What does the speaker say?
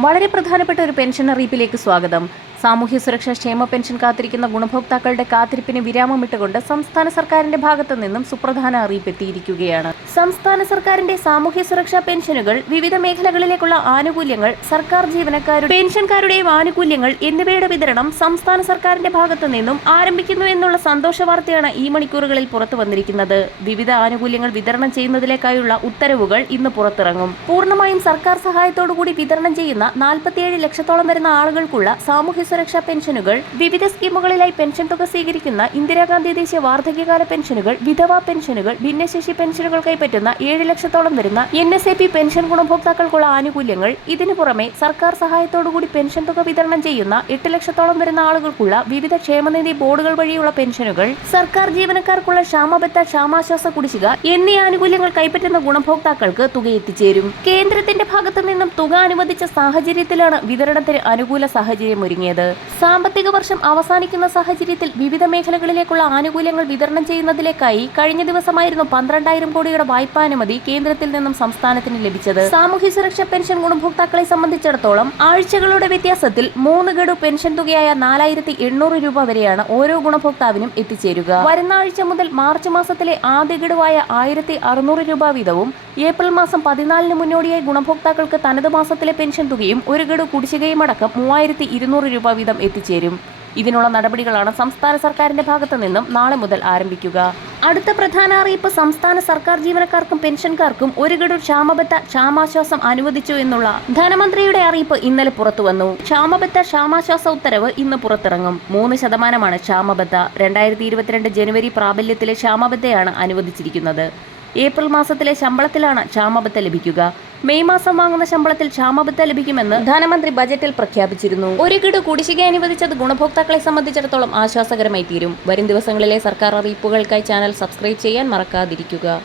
വളരെ പ്രധാനപ്പെട്ട ഒരു പെൻഷൻ അറിയിപ്പിലേക്ക് സ്വാഗതം. സാമൂഹ്യ സുരക്ഷാ ക്ഷേമ പെൻഷൻ കാത്തിരിക്കുന്ന ഗുണഭോക്താക്കളുടെ കാത്തിരിപ്പിന് വിരാമമിട്ടുകൊണ്ട് സംസ്ഥാന സർക്കാരിന്റെ ഭാഗത്തു നിന്നും സുപ്രധാന അറിയിപ്പ് എത്തിയിരിക്കുകയാണ്. സംസ്ഥാന സർക്കാരിന്റെ സാമൂഹ്യ സുരക്ഷാ പെൻഷനുകൾ, വിവിധ മേഖലകളിലേക്കുള്ള ആനുകൂല്യങ്ങൾ, സർക്കാർ ജീവനക്കാരുടെ പെൻഷൻകാരുടെയും ആനുകൂല്യങ്ങൾ എന്നിവയുടെ വിതരണം സംസ്ഥാന സർക്കാരിന്റെ ഭാഗത്തു നിന്നും ആരംഭിക്കുന്നു എന്നുള്ള സന്തോഷ വാർത്തയാണ് ഈ മണിക്കൂറുകളിൽ പുറത്തു വന്നിരിക്കുന്നത്. വിവിധ ആനുകൂല്യങ്ങൾ വിതരണം ചെയ്യുന്നതിലേക്കായുള്ള ഉത്തരവുകൾ ഇന്ന് പുറത്തിറങ്ങും. പൂർണ്ണമായും സർക്കാർ സഹായത്തോടുകൂടി വിതരണം ചെയ്യുന്ന 47 ലക്ഷത്തോളം വരുന്ന ആളുകൾക്കുള്ള സാമൂഹ്യ സുരക്ഷാ പെൻഷനുകൾ, വിവിധ സ്കീമുകളിലായി പെൻഷൻ തുക സ്വീകരിക്കുന്ന ഇന്ദിരാഗാന്ധി ദേശീയ വാർദ്ധക്യകാല പെൻഷനുകൾ, വിധവാ പെൻഷനുകൾ, ഭിന്നശേഷി പെൻഷനുകൾ കൈപ്പറ്റുന്ന 7 ലക്ഷത്തോളം വരുന്ന NSAP പെൻഷൻ ഗുണഭോക്താക്കൾക്കുള്ള ആനുകൂല്യങ്ങൾ, ഇതിനു പുറമെ സർക്കാർ സഹായത്തോടുകൂടി പെൻഷൻ തുക വിതരണം ചെയ്യുന്ന 8 ലക്ഷത്തോളം വരുന്ന ആളുകൾക്കുള്ള വിവിധ ക്ഷേമനിധി ബോർഡുകൾ വഴിയുള്ള പെൻഷനുകൾ, സർക്കാർ ജീവനക്കാർക്കുള്ള ക്ഷാമബത്ത, ക്ഷാമാശ്വാസ കുടിശ്ശിക എന്നീ ആനുകൂല്യങ്ങൾ കൈപ്പറ്റുന്ന ഗുണഭോക്താക്കൾക്ക് തുക എത്തിച്ചേരും. കേന്ദ്രത്തിന്റെ ഭാഗത്തു നിന്നും തുക അനുവദിച്ച സാഹചര്യത്തിലാണ് വിതരണത്തിന് അനുകൂല സാഹചര്യം ഒരുങ്ങിയത്. സാമ്പത്തിക വർഷം അവസാനിക്കുന്ന സാഹചര്യത്തിൽ വിവിധ മേഖലകളിലേക്കുള്ള ആനുകൂല്യങ്ങൾ വിതരണം ചെയ്യുന്നതിലേക്കായി കഴിഞ്ഞ ദിവസമായിരുന്നു 12,000 കോടിയുടെ വായ്പാനുമതി കേന്ദ്രത്തിൽ നിന്നും സംസ്ഥാനത്തിന് ലഭിച്ചത്. സാമൂഹ്യ സുരക്ഷാ പെൻഷൻ ഗുണഭോക്താക്കളെ സംബന്ധിച്ചിടത്തോളം ആഴ്ചകളുടെ വ്യത്യാസത്തിൽ 3 ഗഡു പെൻഷൻ തുകയായ 4,800 രൂപ വരെയാണ് ഓരോ ഗുണഭോക്താവിനും എത്തിച്ചേരുക. വരുന്ന ആഴ്ച മുതൽ മാർച്ച് മാസത്തിലെ ആദ്യ ഗഡുവായ 1,600 രൂപ വീതവും, ഏപ്രിൽ മാസം 14 മുന്നോടിയായി ഗുണഭോക്താക്കൾക്ക് തനത് മാസത്തിലെ പെൻഷൻ തുകയും 1 ഗഡു കുടിശ്ശികയും അടക്കം 3,200 രൂപ വീതം എത്തിച്ചേരും. ഇതിനുള്ള നടപടികളാണ് സംസ്ഥാന സർക്കാരിന്റെ ഭാഗത്തു നിന്നും നാളെ മുതൽ ആരംഭിക്കുക. അടുത്ത പ്രധാന അറിയിപ്പ് സംസ്ഥാന സർക്കാർ ജീവനക്കാർക്കും പെൻഷൻകാർക്കും 1 ഗഡു ക്ഷാമബത്ത, ക്ഷാമാശ്വാസം അനുവദിച്ചു എന്നുള്ള ധനമന്ത്രിയുടെ അറിയിപ്പ് ഇന്നലെ പുറത്തുവന്നു. ക്ഷാമബത്ത, ക്ഷാമാശ്വാസ ഉത്തരവ് ഇന്ന് പുറത്തിറങ്ങും. 3% ക്ഷാമബത്ത. 2022 ജനുവരി പ്രാബല്യത്തിലെ ക്ഷാമബത്തയാണ് അനുവദിച്ചിരിക്കുന്നത്. ഏപ്രിൽ മാസത്തിലെ ശമ്പളത്തിലാണ് ക്ഷാമബത്ത ലഭിക്കുക. മെയ് മാസം വാങ്ങുന്ന ശമ്പളത്തിൽ ക്ഷാമബത്ത ലഭിക്കുമെന്ന് ധനമന്ത്രി ബജറ്റിൽ പ്രഖ്യാപിച്ചിരുന്നു. 1 ഗഡു കുടിശ്ശിക അനുവദിച്ചത് ഗുണഭോക്താക്കളെ സംബന്ധിച്ചിടത്തോളം ആശ്വാസകരമായി തീരും. വരും ദിവസങ്ങളിലെ സർക്കാർ അറിയിപ്പുകൾക്കായി ചാനൽ സബ്സ്ക്രൈബ് ചെയ്യാൻ മറക്കാതിരിക്കുക.